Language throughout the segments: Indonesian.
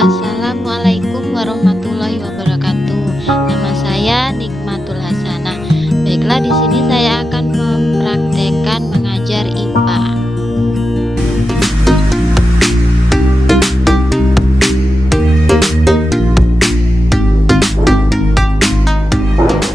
Assalamualaikum warahmatullahi wabarakatuh. Nama saya Nikmatul Hasanah. Baiklah, di sini saya akan mempraktekkan mengajar IPA.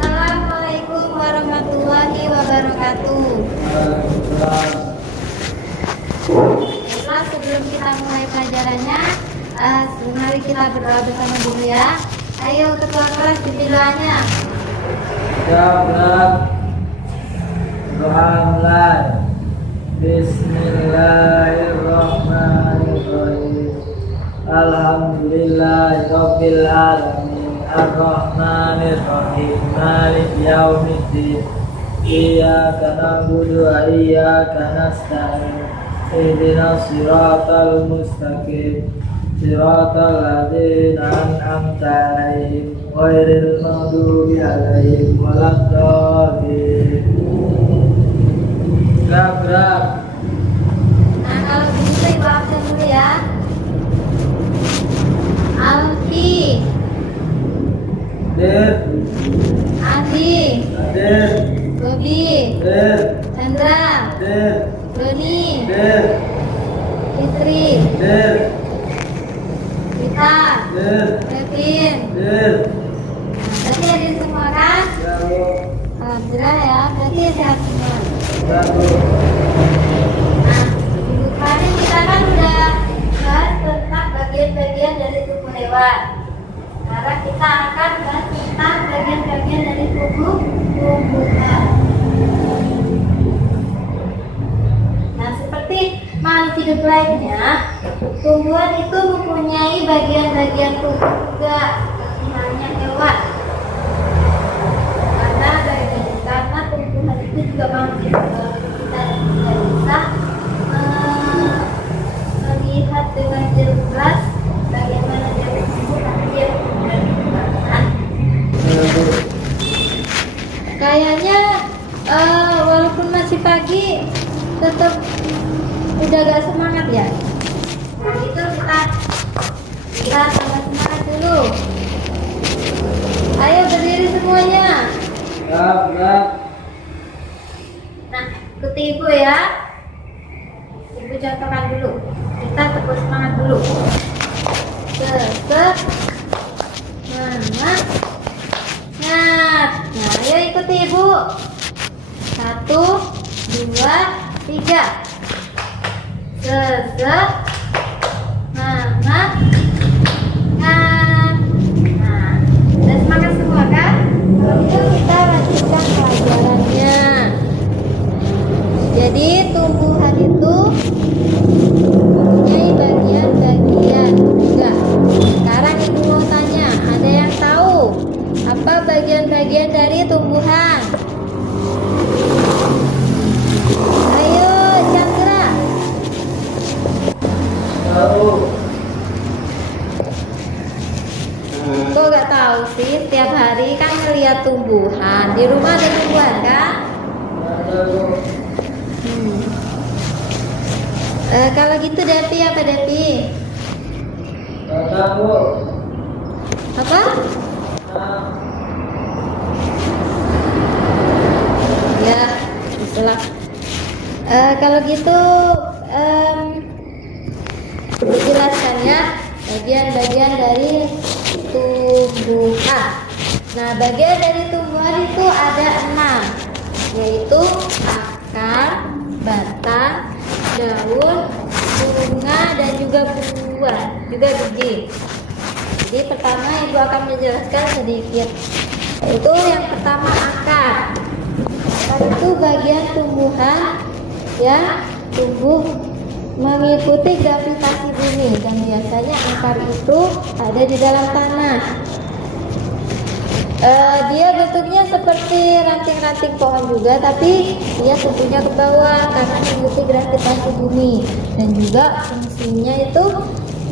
Assalamualaikum warahmatullahi wabarakatuh. Baiklah, sebelum kita mulai pelajarannya, mari kita berdoa bersama dulu ya. Ayo ketua kelas pimpin doanya. Ya berat. Doa mulai. Bismillahirrahmanirrahim. Alhamdulillahirabbil alamin. Arrahmanirrahim. Maliki yaumiddin. Iyyaka na'budu wa iyyaka nasta'in. Ihdinas siratal mustaqim. Siratal ladzina an'amta 'alaihim ghairil maghdubi 'alaihim waladdallin. Gerak. Nah, kalau begitu Ibu absen dulu ya. Alfi, Dir. Adi, Dir. Bobi, Dir. Chandra, Dir. Doni, Dir. Fitri, Dir. Rita, Dir. Kevin. Dir. Berarti ada semua kan? Ya Bu. Alhamdulillah ya, berarti sehat semua. Ya Bu. Nah, minggu kemarin kita kan udah bahas tentang bagian-bagian dari tubuh hewan. Sekarang kita akan bahas tentang bagian-bagian dari tubuh tumbuhan. Nah, seperti makhluk hidup lainnya, tumbuhan itu mempunyai bagian-bagian tubuh juga, hanya hewan. Karena tumbuhan itu juga makhluk hidup, kita tidak bisa melihat dengan jelas bagaimana dia tumbuh, tapi dia tumbuh. Ya Bu. Kayaknya walaupun masih pagi tetap udah gak semangat ya. Nah, itu kita tambah semangat dulu. Ayo berdiri semuanya. Ya berat. Nah, ikuti ibu ya. Ibu contohkan dulu. Kita terus semangat dulu. Semangat. Nah, ayo ikuti ibu. 1, 2, 3. Semangat. Nah, udah semangat semua kan? Kalau gitu kita lanjutkan pelajarannya. Jadi tumbuhan itu mempunyai bagian-bagian juga. Sekarang ibu mau tanya, ada yang tahu apa bagian-bagian dari tumbuhan? Ayo Chandra. Tahu. Kok gak tahu sih? Setiap hari kan ngeliat tumbuhan. Di rumah ada tumbuhan kan? Ya Bu. Kalau gitu Devi apa Devi? Ya tahu. Apa? Nah. Ya, itulah. Kalau gitu dijelaskan ya bagian-bagian dari tumbuhan. Nah, bagian dari tumbuhan itu ada 6, yaitu akar, batang, daun, bunga, dan juga buah, juga biji. Jadi pertama ibu akan menjelaskan sedikit, yaitu yang pertama akar. Akar itu bagian tumbuhan yang tumbuh mengikuti gravitasi bumi, dan biasanya akar itu ada di dalam tanah. Dia bentuknya seperti ranting-ranting pohon juga, tapi dia tumbuhnya ke bawah karena mengikuti gravitasi bumi, dan juga fungsinya itu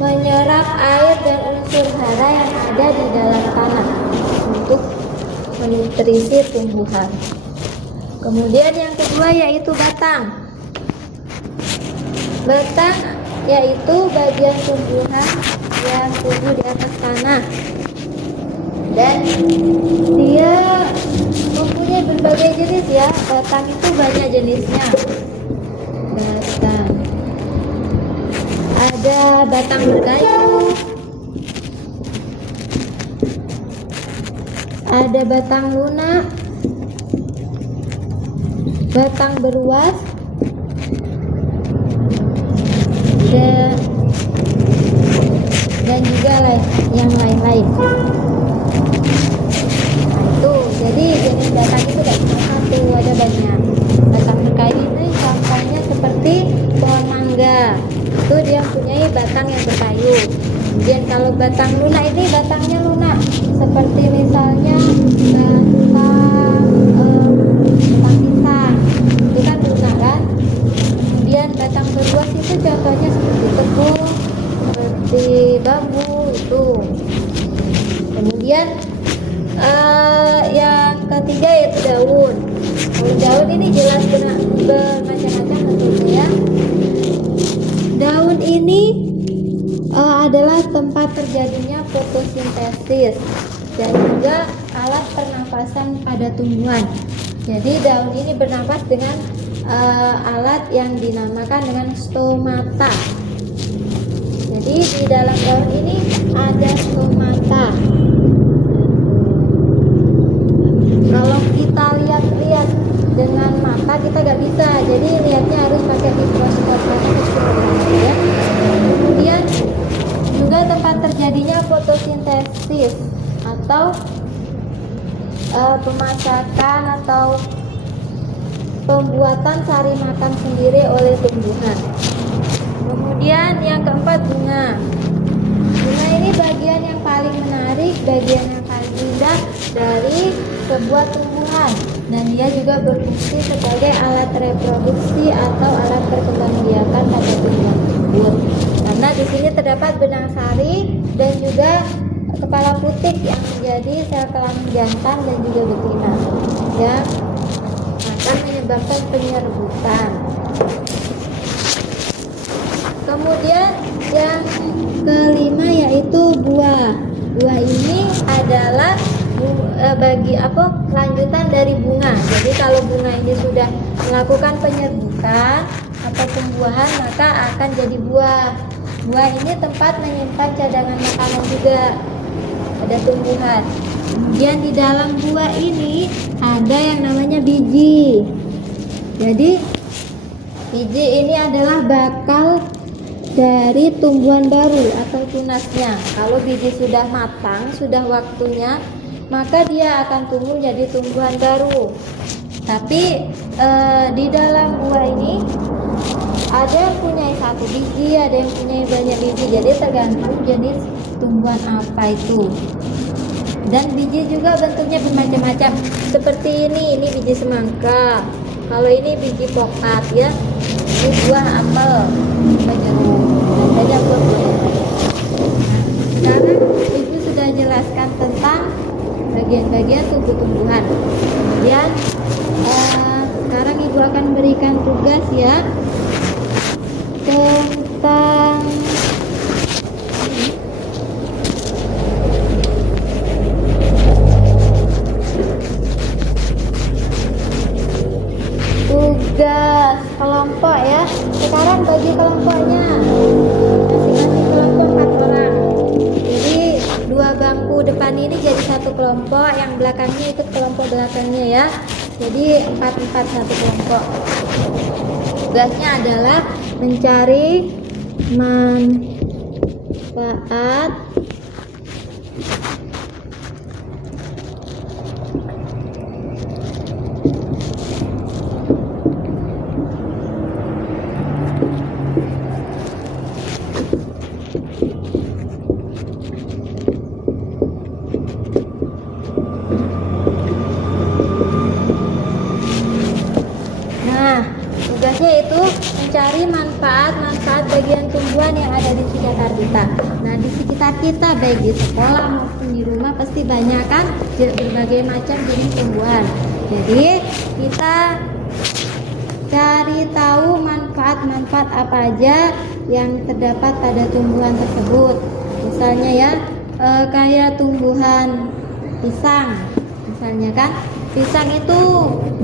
menyerap air dan unsur hara yang ada di dalam tanah untuk menutrisi tumbuhan. Kemudian yang kedua yaitu batang. Batang yaitu bagian tumbuhan yang tumbuh di atas tanah. Dan dia mempunyai berbagai jenis ya. Batang itu banyak jenisnya. Batang. Ada batang berkayu, ada batang lunak, batang beruas, dan juga yang lain-lain. Nah, itu jadi jenis batang itu tidak cuma satu, ada banyak. Batang berkayu ini contohnya seperti pohon mangga, itu dia mempunyai batang yang berkayu. Kemudian kalau batang lunak ini batangnya lunak, seperti misalnya batang pisang, itu kan lunak kan. Kemudian batang beruas itu contohnya seperti tebu, seperti bambu itu. Kemudian yang ketiga yaitu daun. Kalau daun ini jelas bermacam-macam tentunya ya. Daun ini adalah tempat terjadinya fotosintesis dan juga alat pernapasan pada tumbuhan. Jadi daun ini bernapas dengan alat yang dinamakan dengan stomata. Jadi di dalam daun ini ada stomata. Kalau kita lihat dengan mata kita nggak bisa, jadi lihatnya harus pakai mikroskop ya. Kemudian juga tempat terjadinya fotosintesis atau pemasakan atau pembuatan sari makan sendiri oleh tumbuhan. Kemudian yang keempat, bunga. Bunga ini bagian yang paling menarik, bagian yang paling indah dari sebuah tumbuhan, dan dia juga berfungsi sebagai alat reproduksi atau alat perkembangbiakan pada tumbuhan tersebut. Karena di sini terdapat benang sari dan juga kepala putik yang menjadi sel kelamin jantan dan juga betina yang akan menyebabkan penyerbukan. Kemudian yang kelima yaitu buah. Buah ini adalah kelanjutan dari bunga. Jadi kalau bunga ini sudah melakukan penyerbukan atau pembuahan, maka akan jadi buah. Buah ini tempat menyimpan cadangan makanan juga pada tumbuhan. Kemudian di dalam buah ini ada yang namanya biji. Jadi biji ini adalah bakal dari tumbuhan baru atau tunasnya. Kalau biji sudah matang, sudah waktunya, maka dia akan tumbuh jadi tumbuhan baru. Tapi di dalam buah ini ada yang punya satu biji, ada yang punya banyak biji. Jadi tergantung jenis tumbuhan apa itu. Dan biji juga bentuknya bermacam-macam. Seperti ini biji semangka. Kalau ini biji pokat ya. Ini buah apel, jeruk, dan banyak buah-buah. Sekarang Ibu sudah jelaskan tentang bagian-bagian tumbuh-tumbuhan. Kemudian sekarang Ibu akan berikan tugas ya tentang tugas kelompok ya. Sekarang bagi kelompoknya, masing-masing kelompok 4 orang. Jadi 2 bangku depan ini jadi satu kelompok, yang belakangnya ikut kelompok belakangnya ya. Jadi 4-4 satu kelompok. Tugasnya adalah mencari manfaat yaitu mencari manfaat bagian tumbuhan yang ada di sekitar kita. Nah, di sekitar kita baik di sekolah maupun di rumah pasti banyak kan berbagai macam jenis tumbuhan. Jadi kita cari tahu manfaat apa aja yang terdapat pada tumbuhan tersebut. Misalnya ya, kayak tumbuhan pisang, misalnya kan, pisang itu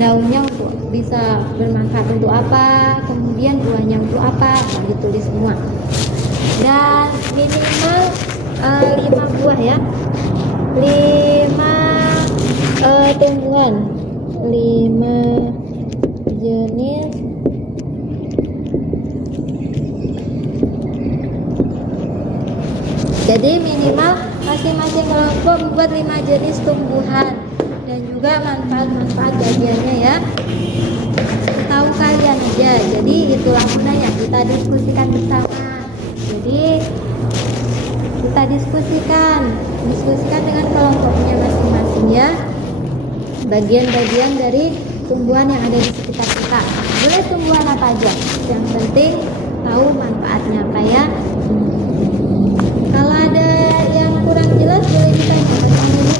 daunnya untuk bisa bermanfaat untuk apa, kemudian buahnya untuk apa, nah, ditulis semua. Dan minimal 5 buah ya, 5 tumbuhan, 5 jenis jadi minimal masing-masing kelompok membuat 5 jenis tumbuhan dan juga manfaat-manfaat bagiannya ya. Tahu kalian aja, jadi itulah gunanya kita diskusikan bersama. Jadi kita diskusikan dengan kelompoknya masing-masing ya, bagian-bagian dari tumbuhan yang ada di sekitar kita. Boleh tumbuhan apa aja, yang penting tahu manfaatnya apa ya. Kalau ada yang kurang jelas boleh ditanyakan dulu.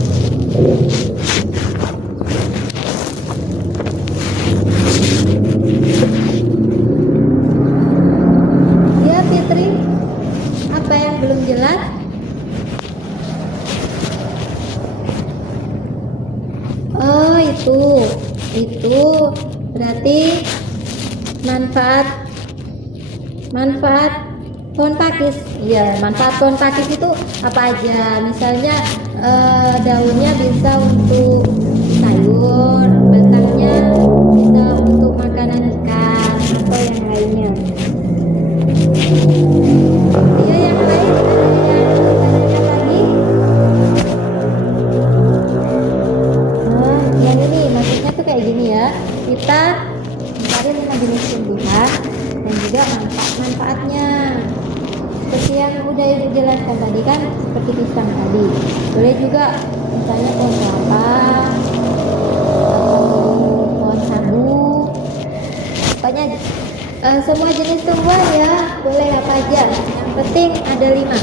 Ya Fitri, apa yang belum jelas? Oh itu berarti manfaat pohon pakis. Ya, manfaat pohon pakis itu apa aja? Misalnya daunnya bisa untuk sayur, batangnya bisa untuk makanan ikan atau yang lainnya. Iya, yang lain ada yang ditanyakan lagi? Yang ini maksudnya tuh kayak gini ya. Kita mencari 5 jenis tumbuhan dan juga manfaat-manfaatnya. Seperti yang udah ibu jelaskan tadi kan, seperti pisang tadi. Boleh juga misalnya pohon kelapa atau pohon sagu. Pokoknya semua jenis tumbuhan ya, boleh apa aja. Yang penting ada 5.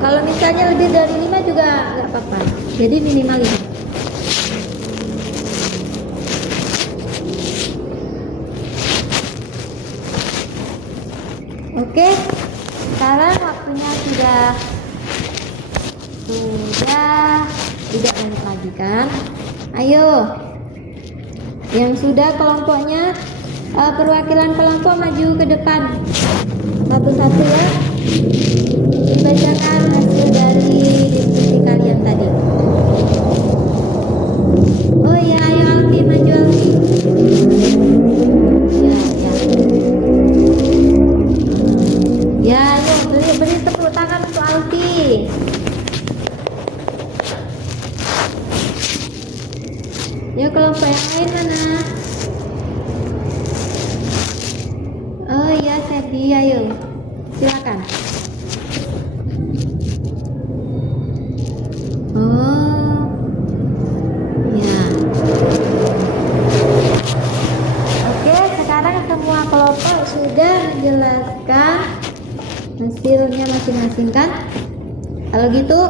Kalau misalnya lebih dari 5 juga nggak apa-apa. Jadi minimal 5. Oke, sekarang waktunya sudah tidak banyak lagi kan. Ayo, yang sudah kelompoknya, perwakilan kelompok maju ke depan satu-satu ya, dibacakan hasil dari diskusi kalian tadi. Oh ya, ayo Alfi, maju Alfi. Ya, ayo beri tepuk tangan untuk Alfi. Ya, kelompok yang lain mana? Oh iya, Sandy, ayo silakan. Oh ya. Oke, sekarang semua kelompok sudah menjelaskan hasilnya masing-masing kan? Kalau gitu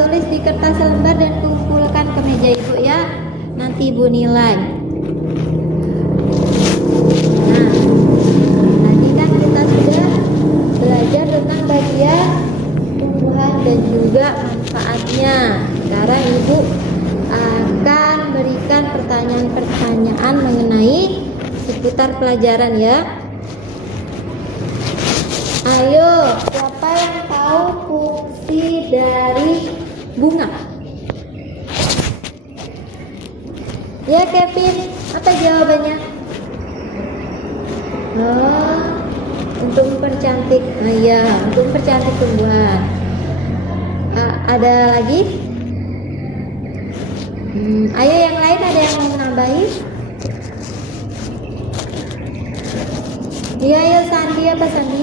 tulis di kertas lembar dan kumpulkan ke meja ibu ya. Nanti ibu nilai. Nah, tadi kan kita sudah belajar tentang bagian tumbuhan dan juga manfaatnya. Sekarang ibu akan berikan pertanyaan-pertanyaan mengenai seputar pelajaran ya. Ayo, siapa yang tahu fungsi dari bunga? Ya Kevin, apa jawabannya? Oh, untuk mempercantik. Nah, ya, untuk mempercantik tumbuhan. Ada lagi? Ayo yang lain ada yang mau menambahi? Iya, ayo Sandi, apa Sandi?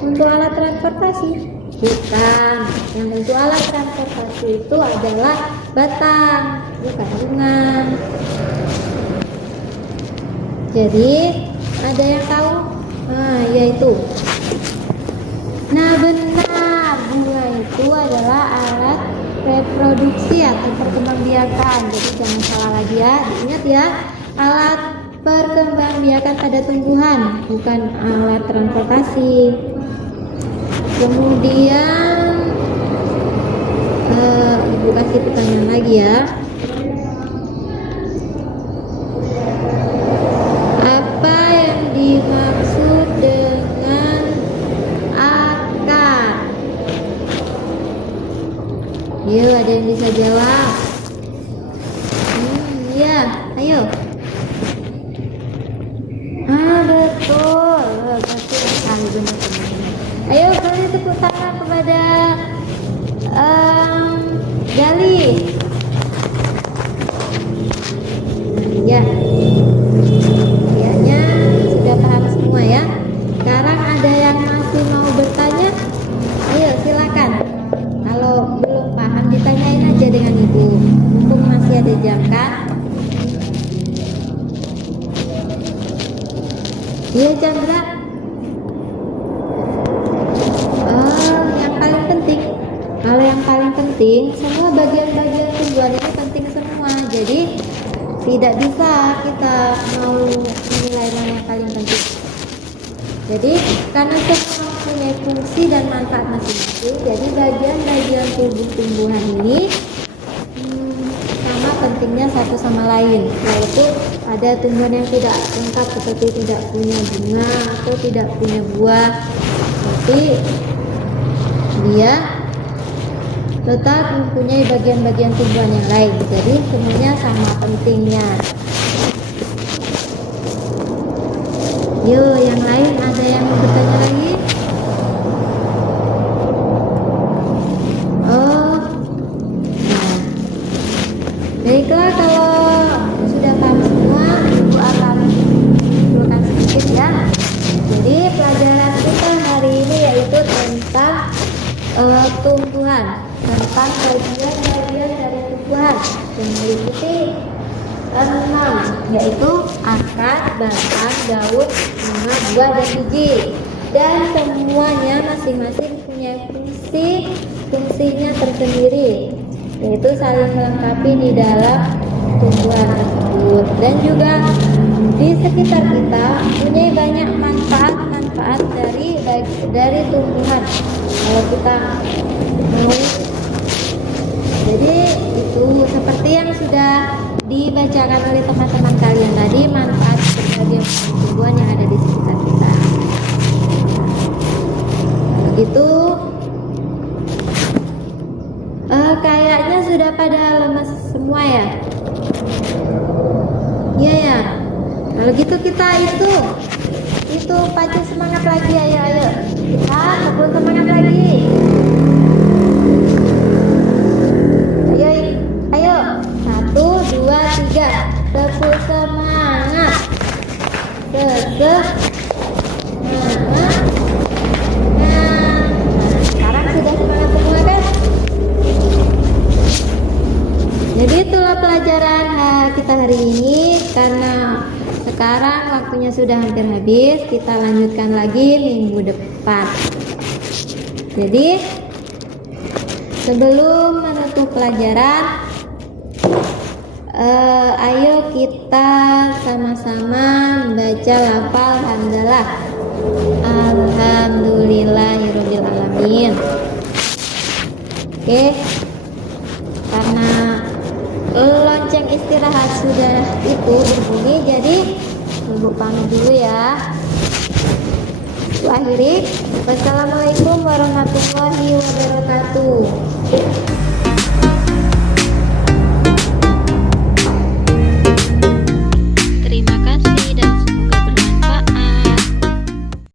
Untuk alat transportasi? Bukan. Yang untuk alat transportasi itu adalah batang, bukan bunga. Jadi ada yang tahu? Yaitu. Nah benar, bunga itu adalah alat reproduksi atau perkembangbiakan. Jadi jangan salah lagi ya. Ingat ya, alat perkembangbiakan pada tumbuhan, bukan alat transportasi. Kemudian Ibu kasih pertanyaan lagi ya. Apa yang dimaksud dengan akar? Yuk, ada yang bisa jawab? Iya, ayo. Betul, betul sekali, benar-benar. Ayo kalian tepuk tangan kepada Gali. Ya, kayaknya sudah paham semua ya. Sekarang ada yang masih mau bertanya? Ayo silakan. Kalau belum paham ditanyain aja dengan ibu. Mumpung masih ada jam kan? Iya Chandra. Yang paling penting. Kalau yang paling penting, semua bagian-bagian tumbuhan ini penting semua. Jadi tidak bisa kita mau menilai mana yang paling penting. Jadi karena semua mempunyai fungsi dan manfaat masing-masing, jadi bagian-bagian tubuh tumbuhan ini sama pentingnya satu sama lain. Yaitu ada tumbuhan yang tidak lengkap seperti tidak punya bunga atau tidak punya buah, tapi dia tetap mempunyai bagian-bagian tumbuhan yang lain. Jadi semuanya sama pentingnya. Yuk, yang lain ada yang mau bertanya lagi? Nah, baiklah, kalau sudah paham semua, Ibu akan tunjukkan sedikit ya. Jadi pelajaran kita hari ini yaitu tentang tumbuhan, tentang bagian-bagian dari tumbuhan yang meliputi 6, yaitu akar, batang, daun, bunga, buah, dan biji. Dan semuanya masing-masing punya fungsinya tersendiri, yaitu saling melengkapi di dalam tumbuhan tersebut. Dan juga di sekitar kita punya banyak manfaat dari tumbuhan. Kalau kita mau, jadi itu seperti yang sudah dibacakan oleh teman-teman kalian tadi, manfaat berbagai tumbuhan yang ada di sekitar kita. Begitu. Kayaknya sudah pada lemas semua ya. Iya ya. Kalau gitu kita itu pacu semangat lagi, ayo. Kita kebun semangat lagi. Ayo. 1, 2, 3. Tepuk semangat. Semangat. Nah, sekarang sudah semangat semua kan? Jadi itulah pelajaran kita hari ini. Karena sekarang waktunya sudah hampir habis, kita lanjutkan lagi minggu depan. Jadi sebelum menutup pelajaran, ayo kita sama-sama membaca lafal hamdalah. Alhamdulillahirabbil alamin. Oke. Karena lonceng istirahat sudah berbunyi, jadi Ibu pamit dulu ya. Aku akhiri. Wassalamualaikum warahmatullahi wabarakatuh.